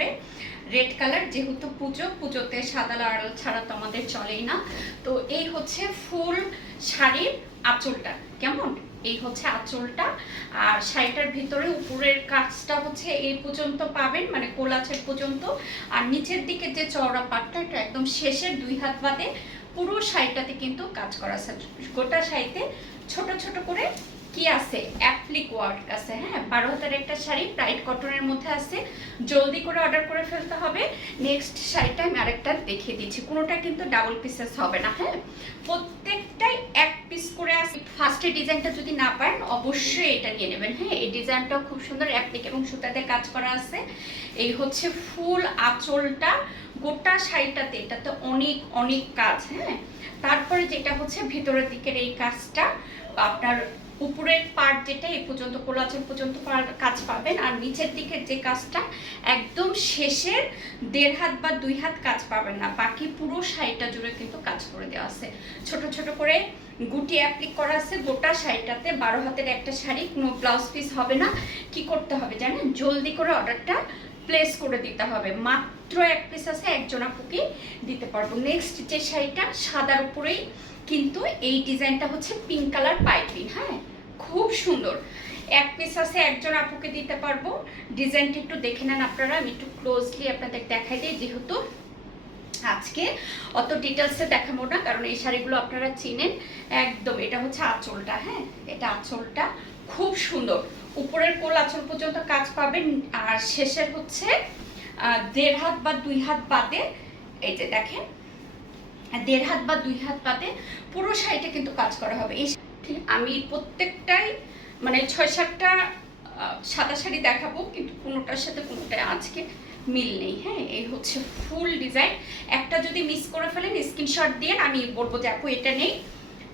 করে red colour, যেহেতু পুজোতে সাদা লাল ছাড়া তো আমাদের চলেই না। তো এই হচ্ছে ফুল শাড়ির আঁচলটা, কেমন? এই হচ্ছে আঁচলটা। আর শাড়িটার ভিতরে উপরের কাজটা হচ্ছে এই পর্যন্ত পাবেন, মানে কোলাচের পর্যন্ত। আর নিচের দিকে যে চওড়া পাটটা, এটা একদম শেষের 2 হাত বাদে পুরো শাড়িটাতে কিন্তু কাজ করা আছে। গোটা শাড়িতে ছোট ছোট করে কি আছে, অ্যাপ্লিক ওয়ার্ক আছে। হ্যাঁ, 12 হাতের একটা শাড়ি ব্রাইট কটনের মধ্যে আছে, জলদি করে অর্ডার করে ফেলতে হবে। নেক্সট শাড়িটা আমি আরেকটা দেখিয়ে দিচ্ছি, কোনোটা কিন্তু ডাবল পিসেস হবে না। হ্যাঁ, প্রত্যেকটাই এক পিস করে আছে। ফার্স্টের ডিজাইনটা যদি না পারেন অবশ্যই এটা নিয়ে নেবেন। হ্যাঁ, এই ডিজাইনটাও খুব সুন্দর, অ্যাপ্লিক এবং সুতাতে কাজ করা আছে। এই হচ্ছে ফুল আঁচলটা, গোটা শাড়িটাতে এটাতে অনেক অনেক কাজ। হ্যাঁ, তারপরে যেটা হচ্ছে ভিতরের দিকের এই কাজটা, আপনার উপরের পার্ট যেটা এই পর্যন্ত কোলাচল পর্যন্ত কাজ পাবেন। আর নিচের দিকের যে কাজটা একদম শেষের 1.5 হাত বা 2 হাত কাজ পাবেন না, বাকি পুরো শাড়িটা জুড়ে কিন্তু কাজ করে দেওয়া আছে। ছোট ছোট করে গুটি অ্যাপ্লিক করা আছে গোটা শাড়িটাতে। 12 হাতের একটা শাড়ি, কোনো ব্লাউজ পিস হবে না। কি করতে হবে জানেন, জলদি করে অর্ডারটা প্লেস করে দিতে হবে। মাত্র এক পিস আছে, একজন আপুকে দিতে পারবো। নেক্সট যে শাড়িটা সাদার উপরেই কিন্তু এই ডিজাইনটা হচ্ছে পিঙ্ক কালার পাইপিং। হ্যাঁ, খুব সুন্দর, এক পিস আছে, একজন আপুকে দিতে পারবো। ডিজাইনটা একটু দেখে নেন আপনারা, আমি একটু ক্লোজলি আপনাদের দেখাই দিই, যেহেতু আজকে অত ডিটেলসে দেখাবো না, কারণ এই শাড়িগুলো আপনারা চিনেন একদম। এটা হচ্ছে আঁচলটা। হ্যাঁ, এটা আঁচলটা খুব সুন্দর, উপরের কোল আঁচল পর্যন্ত কাজ পাবেন। আর শেষের হচ্ছে 1.5 হাত বা 2 হাত বাদে, এই যে দেখেন 1.5 হাত বা 2 হাত বাদে পুরো শাড়িটা কিন্তু কাজ করা হবে। এই আমি প্রত্যেকটাই মানে 6-7টা সাদা শাড়ি দেখাবো, কিন্তু কোনোটার সাথে কোনোটায় আজকে মিল নেই। হ্যাঁ, এই হচ্ছে ফুল ডিজাইন। একটা যদি মিস করে ফেলেন স্ক্রিনশট দিয়ে আমি বলবো যে আপু এটা নেই,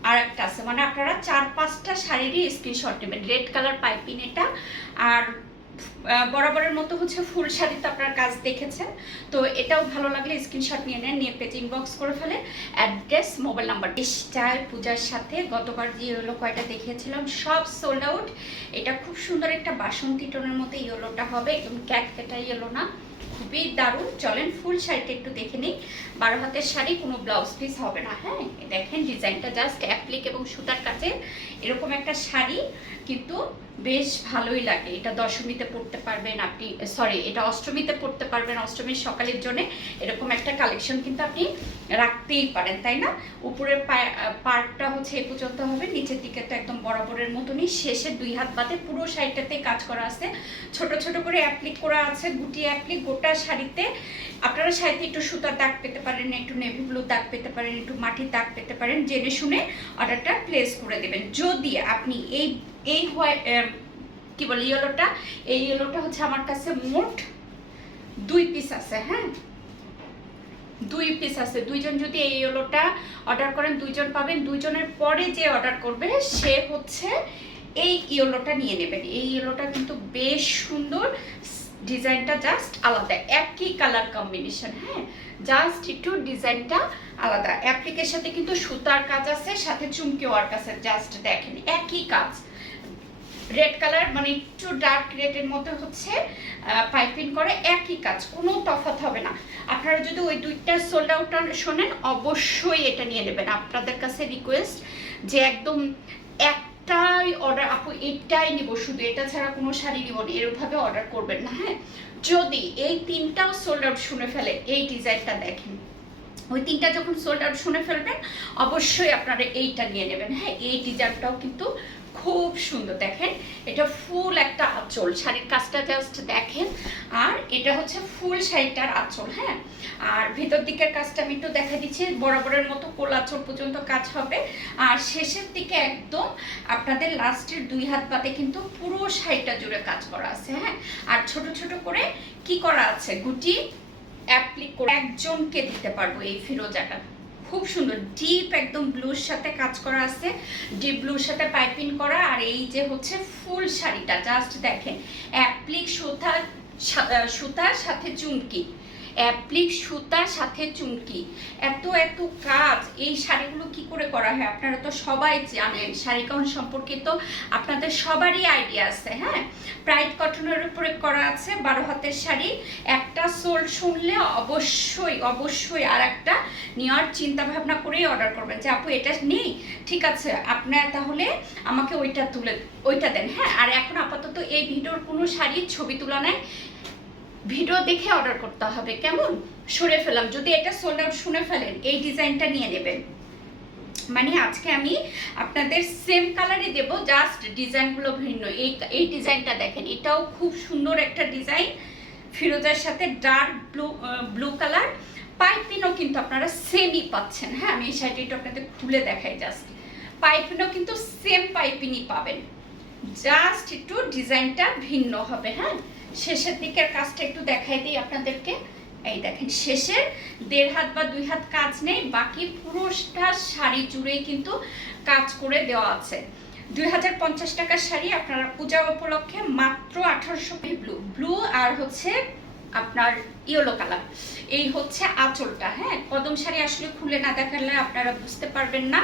আর একটা আছে, মানে আপনারা 4-5টা শাড়িরই স্ক্রিনশট নেবেন। রেড কালার পাইপিং এটা। আর বরাবরের মতো হচ্ছে ফুল শাড়িতে আপনার কাজ দেখেছেন, তো এটাও ভালো লাগলে স্ক্রিনশট নিয়ে নেন, নিয়ে পেজ ইনবক্স করে ফেলে, অ্যাড্রেস, মোবাইল নাম্বার। স্টাইল পূজার সাথে গতবার যে ইয়েলো কয়টা দেখিয়েছিলাম সব সোল্ড আউট। এটা খুব সুন্দর একটা বাসন্তী টোনের মধ্যে ইয়েলোটা হবে, একদম ক্যাটকেটা ইয়েলো না, খুবই দারুণ। চলেন ফুল শাড়িটা একটু দেখে নিই। 12 হাতের শাড়ি, কোনো ব্লাউজ পিস হবে না। হ্যাঁ, দেখেন ডিজাইনটা জাস্ট অ্যাপ্লিক এবং সুতার কাছে এরকম একটা শাড়ি কিন্তু বেশ ভালোই লাগে। এটা দশমীতে পড়তে পারবেন আপনি, সরি এটা অষ্টমীতে পড়তে পারবেন, অষ্টমীর সকালের জন্য এরকম একটা কালেকশন কিন্তু আপনি রাখতেই পারেন, তাই না? উপরের পার্টটা হচ্ছে এ পর্যন্ত হবে, নিচের দিকে তো একদম বরাবরের মতনই, শেষের 2 হাত বাদে পুরো শাড়িটাতে কাজ করা আছে। ছোট ছোট করে অ্যাপ্লিক করা আছে, গুটি অ্যাপ্লিক গোটা শাড়িতে। আপনারা শাড়িতে একটু সুতার দাগ পেতে পারেন, একটু নেভি ব্লু দাগ পেতে পারেন, একটু মাটির দাগ পেতে পারেন, জেনে শুনে অর্ডারটা প্লেস করে দেবেন। যদি আপনি এই কি বলে ইয়েলোটা, এই ইয়েলোটা হচ্ছে আমার কাছে মোট 2 পিস আছে। হ্যাঁ, 2 পিস আছে। 2জন যদি এই ইয়েলোটা অর্ডার করেন 2জন পাবেন। 2জনের পরে যে অর্ডার করবে সে হচ্ছে এই ইয়েলোটা নিয়ে নেবেন। এই ইয়েলোটা কিন্তু বেশ সুন্দর, ডিজাইনটা জাস্ট আলাদা, একই কালার কম্বিনেশন। হ্যাঁ, জাস্ট একটু ডিজাইনটা আলাদা। অ্যাপ্লিকের সাথে কিন্তু সুতার কাজ আছে, সাথে চুমকি ওয়ার্ক আছে, জাস্ট দেখেন একই কাজ। রেড কালার মানে একটু ডার্ক রেডের মধ্যে হচ্ছে পাইপিং করে, একই কাজ, কোনো তফাৎ হবে না। আপনারা যদি ওই 2টা সোল্ড আউট শোনেন অবশ্যই এটা নিয়ে নেবেন। আপনাদের কাছে রিকোয়েস্ট যে একদম একটাই অর্ডার, আপু এটাই নিব, শুধু এটা ছাড়া কোনো শাড়ি নিব না, এরভাবে অর্ডার করবেন না। হ্যাঁ, যদি এই 3টাও সোল্ড আউট শুনে ফেলে, এই ডিজাইনটা দেখেন, ওই 3টা যখন সোল্ড আউট শুনে ফেলবেন অবশ্যই আপনারা এইটা নিয়ে নেবেন। হ্যাঁ, এই ডিজাইনটাও কিন্তু খুব সুন্দর, দেখেন এটা ফুল একটা আঁচল, শাড়ির কাজটা জাস্ট দেখেন। আর এটা হচ্ছে ফুল শাড়িটার আঁচল। হ্যাঁ, আর ভেতর দিকের কাজটা আমি একটু দেখা দিচ্ছি, বরাবরের মতো কোল আঁচল পর্যন্ত কাজ হবে। আর শেষের দিকে একদম আপনাদের লাস্টের 2 হাত বাদে কিন্তু পুরো শাড়িটা জুড়ে কাজ করা আছে। হ্যাঁ, আর ছোট ছোট করে কি করা আছে, গুটি অ্যাপ্লিক করে একজনকে দিতে পারবো। এই ফিরোজাটা খুব সুন্দর, ডিপ একদম ব্লুর সাথে কাজ করা আছে, ডিপ ব্লুর সাথে পাইপিং করা। আর এই যে হচ্ছে ফুল শাড়িটা জাস্ট দেখেন, অ্যাপ্লিক সুতার সাথে চুমকি, অ্যাপ্লিক সুতা সাথে চুমকি, এত এত কাজ। এই শাড়িগুলো কি করে করা হয় আপনারা তো সবাই জানেন, শাড়ি কাউন সম্পর্কে তো আপনাদের সবারই আইডিয়া আছে। হ্যাঁ, প্রাইড কটনের উপরে করা আছে 12 হাতের শাড়ি। একটা সোল শুনলে অবশ্যই অবশ্যই আর একটা নেওয়ার চিন্তা ভাবনা করেই অর্ডার করবেন যে আপু এটা নেই, ঠিক আছে আপনারা তাহলে আমাকে ওইটা দেন। হ্যাঁ, আর এখন আপাতত এই ভিডিওর কোনো শাড়ির ছবি তোলা নাই, ভিডিও দেখে অর্ডার করতে হবে। কেমন সরে ফেলাম, যদি এটা সোল্ড আউট শুনে ফেলেন এই ডিজাইনটা নিয়ে নেবেন। মানে আজকে আমি আপনাদের সেম কালারই দেব, জাস্ট ডিজাইনগুলো ভিন্ন। এই ডিজাইনটা দেখেন, এটাও খুব সুন্দর একটা ডিজাইন, ফিরোজার সাথে ডার্ক ব্লু কালার। পাইপিনও কিন্তু আপনারা সেমই পাচ্ছেন। হ্যাঁ, আমি এই শাড়িটা আপনাদের খুলে দেখাই জাস্ট। পাইপিনও কিন্তু সেম পাইপিনই পাবেন, জাস্ট একটু ডিজাইনটা ভিন্ন হবে। হ্যাঁ, শেষের দিকের কাজটা একটু দেখাই দিই আপনাদেরকে। এই দেখেন, শেষের 1.5 হাত বা 2 হাত কাজ নেই, বাকি পুরোটা শাড়ি জুড়েই কিন্তু কাজ করে দেওয়া আছে। 2050 টাকার শাড়ি আপনারা পূজা উপলক্ষে মাত্র 1800। ব্লু আর হচ্ছে আপনার ইয়েলো কালার, এই হচ্ছে আঁচলটা। হ্যাঁ, কদম শাড়ি আসলে খুলে না দেখালে আপনারা বুঝতে পারবেন না।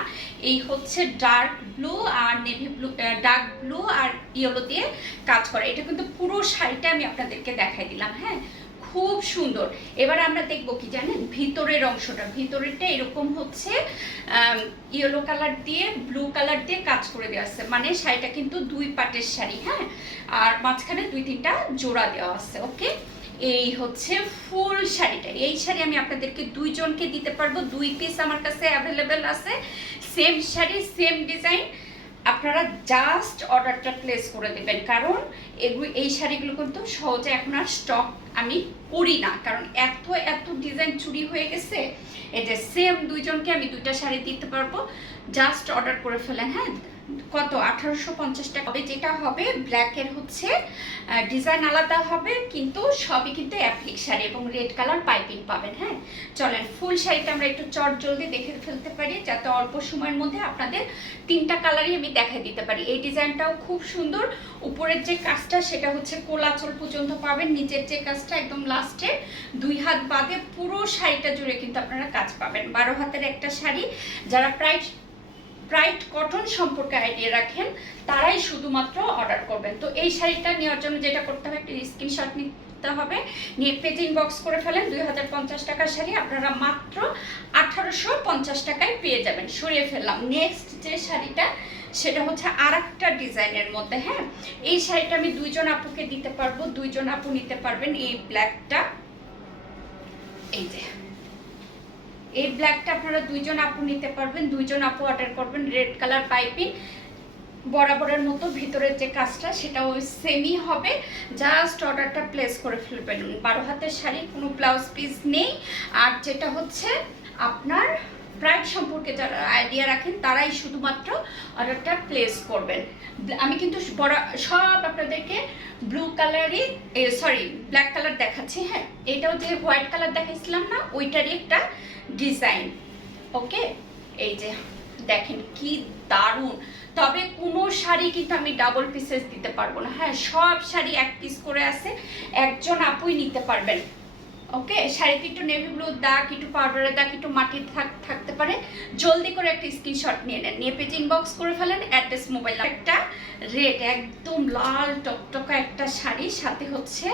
এই হচ্ছে ডার্ক ব্লু আর নেভি ব্লু, ডার্ক ব্লু আর ইয়েলো দিয়ে কাজ করে। এটা কিন্তু পুরো শাড়িটা আমি আপনাদেরকে দেখাই দিলাম। হ্যাঁ, খুব সুন্দর। এবার আমরা দেখবো কি জানেন, ভিতরের অংশটা, ভিতরেরটা এরকম হচ্ছে ইয়েলো কালার দিয়ে ব্লু কালার দিয়ে কাজ করে দেওয়া আছে। মানে শাড়িটা কিন্তু 2 পাটের শাড়ি। হ্যাঁ, আর মাঝখানে 2-3টা জোড়া দেওয়া আছে। ওকে, এই হচ্ছে ফুল শাড়িটা। এই শাড়ি আমি আপনাদেরকে 2 জনকে দিতে পারবো, 2 পিস আমার কাছে অ্যাভেলেবেল আছে। সেম শাড়ি সেম ডিজাইন, আপনারা জাস্ট অর্ডারটা প্লেস করে দেবেন। কারণ এই শাড়িগুলো কিন্তু সহজে এখন আর স্টক আমি করি না, কারণ এত এত ডিজাইন চুরি হয়ে গেছে। এই যে সেম 2 জনকে আমি 2টা শাড়ি দিতে পারবো, জাস্ট অর্ডার করে ফেলেন। হ্যাঁ, কত 1850 টাকা হবে। যেটা হবে ব্ল্যাকের হচ্ছে ডিজাইন আলাদা হবে, কিন্তু সবই কিন্তু অ্যাপ্লিক শাড়ি এবং রেড কালার পাইপিং পাবেন। হ্যাঁ, চলেন ফুল শাড়িটা আমরা একটু চট জলদি দেখে ফেলতে পারি, যাতে অল্প সময়ের মধ্যে আপনাদের 3টা কালারই আমি দেখাই দিতে পারি। এই ডিজাইনটাও খুব সুন্দর। উপরের যে কাজটা সেটা হচ্ছে কোলাচল পর্যন্ত পাবেন, নিচের যে কাজটা একদম লাস্টে 2 হাত বাদে পুরো শাড়িটা জুড়ে কিন্তু আপনারা কাজ পাবেন। 12 হাতের একটা শাড়ি। যারা প্রাইড কটন সম্পর্কে আইডিয়া রাখেন তারাই শুধুমাত্র অর্ডার করবেন। তো এই শাড়িটা নেওয়ার জন্য যেটা করতে হবে, একটা স্ক্রিনশট নিতে হবে, নিয়ে পেজ ইনবক্স করে ফেলেন। 2050 টাকার শাড়ি আপনারা মাত্র 1850 টাকায় পেয়ে যাবেন। সরিয়ে ফেললাম। নেক্সট যে শাড়িটা সেটা হচ্ছে আর একটা ডিজাইনের মধ্যে। হ্যাঁ, এই শাড়িটা আমি 2 জন আপুকে দিতে পারবো, 2 জন আপু নিতে পারবেন। এই ব্ল্যাকটা, এই যে এই ব্ল্যাকটা আপনারা 2 জন আপু নিতে পারবেন, 2 জন আপু অর্ডার করবেন। রেড কালার পাইপিং বরাবরের মতো, ভিতরের যে কাজটা সেটাও সেমই হবে। জাস্ট অর্ডারটা প্লেস করে ফেলবেন। 12 হাতের শাড়ি, কোনো ব্লাউজ পিস নেই। আর যেটা হচ্ছে আপনার প্রাইস সম্পর্কে যারা আইডিয়া রাখেন তারাই শুধুমাত্র অর্ডারটা প্লেস করবেন। আমি কিন্তু সব আপনাদেরকে ব্লু কালারই ব্ল্যাক কালার দেখাচ্ছি। হ্যাঁ, এটাও যে হোয়াইট কালার দেখাইছিলাম না, ওইটারই একটা ডিজাইন। ওকে, এই যে দেখেন কি দারুণ। তবে কোনো শাড়ি কিন্তু আমি ডাবল পিসেস দিতে পারবো না। হ্যাঁ, সব শাড়ি 1 পিস করে আছে, একজন আপুই নিতে পারবেন। ওকে, শাড়িতে একটু নেভি ব্লু দাগ, একটু পাউডারের দাগ, একটু মাটির থাকতে পারে। জলদি করে একটা স্ক্রিনশট নিয়ে নেন, নিয়ে পেজ ইনবক্স করে ফেলেন। Address, mobile. একটা রেড একদম লাল টকটকা একটা শাড়ি, সাথে হচ্ছে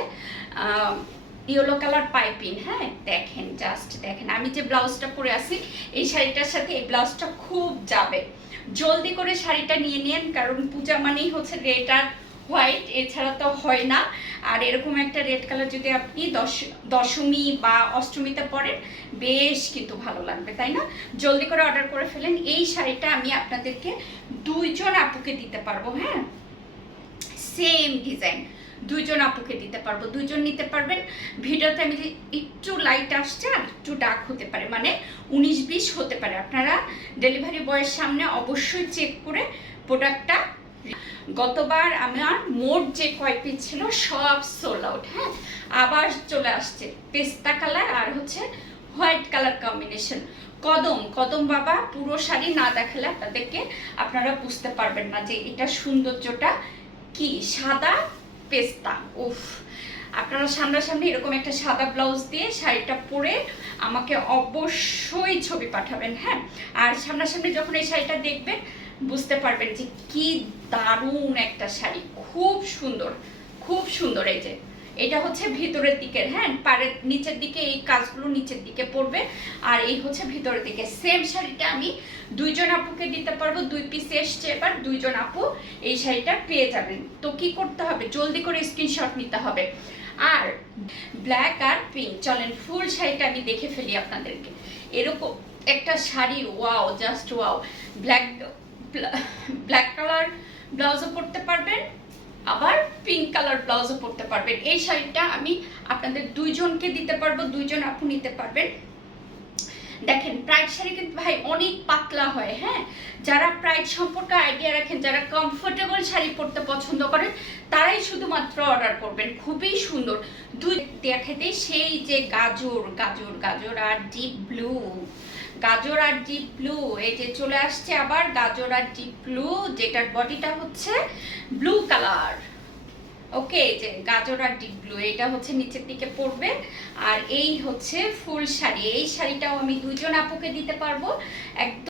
ইয়েলো কালার পাইপিং। হ্যাঁ, দেখেন জাস্ট দেখেন, আমি যে ব্লাউজটা পরে আছি এই শাড়িটার সাথে এই ব্লাউজটা খুব যাবে। জলদি করে শাড়িটা নিয়ে নেন, কারণ পূজা মানেই হচ্ছে রেড আর হোয়াইট, এছাড়া তো হয় না। আর এরকম একটা রেড কালার যদি আপনি দশমী বা অষ্টমীতে পরেন, বেশ কিন্তু ভালো লাগবে, তাই না? জলদি করে অর্ডার করে ফেলেন। এই শাড়িটা আমি আপনাদেরকে 2 জন আপুকে দিতে পারবো। হ্যাঁ, সেম ডিজাইন 2 জন আপুকে দিতে পারবো, 2 জন নিতে পারবেন। ভিডিওতে আমি একটু লাইট আসছে আর একটু ডার্ক হতে পারে, মানে 19-20 হতে পারে। আপনারা ডেলিভারি বয়ের সামনে অবশ্যই চেক করে প্রোডাক্টটা। গতবার আমার মোট যে কয় পিস ছিল সব সোল্ড আউট। হ্যাঁ, আবার চলে আসছে পেস্তা কালার আর হচ্ছে হোয়াইট কালার কম্বিনেশন। কদম বাবা পুরো শাড়ি না দেখালে আপনারা বুঝতে পারবেন না যে এটা সৌন্দর্যটা কি। সাদা পেস্তা, উফ, আপনারা সামনাসামনি এরকম একটা সাদা ব্লাউজ দিয়ে শাড়িটা পরে আমাকে অবশ্যই ছবি পাঠাবেন, হ্যাঁ। আর সামনাসামনি যখন এই শাড়িটা দেখবেন বুঝতে পারবেন যে কি দারুণ একটা শাড়ি, খুব সুন্দর, খুব সুন্দর। এই যে এটা হচ্ছে ভিতরের দিকের, হ্যাঁ, পাড়ের নিচের দিকে এই কাজগুলো নিচের দিকে পড়বে, আর এই হচ্ছে ভিতরের দিকে। সেম শাড়িটা আমি দুইজন আপুকে দিতে পারবো, 2 পিস এসছে, এবার দুইজন আপু এই শাড়িটা পেয়ে যাবেন। তো কি করতে হবে, জলদি করে স্ক্রিনশট নিতে হবে। আর ব্ল্যাক আর পিঙ্ক, চলেন ফুল শাড়িটা আমি দেখে ফেলি আপনাদেরকে। এরকম একটা sari, wow, just wow. Black colour ব্লাউজও পরতে পারবেন, আবার পিঙ্ক কালার ব্লাউজও পরতে পারবেন। এই শাড়িটা আমি আপনাদের দুইজনকে দিতে পারবো, দুইজন আপু নিতে পারবেন। দেখেন প্রাইড শাড়ি কিন্তু ভাই অনেক পাতলা হয়, হ্যাঁ। যারা প্রাইড সম্পর্কে আইডিয়া রাখেন, যারা কমফোর্টেবল শাড়ি পরতে পছন্দ করেন, তারাই শুধুমাত্র অর্ডার করবেন। খুবই সুন্দর। দুই দেখাতে সেই যে গাজর গাজর গাজর আর ডিপ ব্লু, গাজর আর ডিপ ব্লু, এই যে চলে আসছে আবার গাজর আর ডিপ ব্লু, যেটার বডিটা হচ্ছে ব্লু কালার। ওকে, যে গাজর আর ডিপ ব্লু, এটা হচ্ছে নিচের দিকে পড়বে। আর এই হচ্ছে ফুল শাড়ি। এই শাড়িটাও আমি দুইজন আপুকে দিতে পারবো, একদম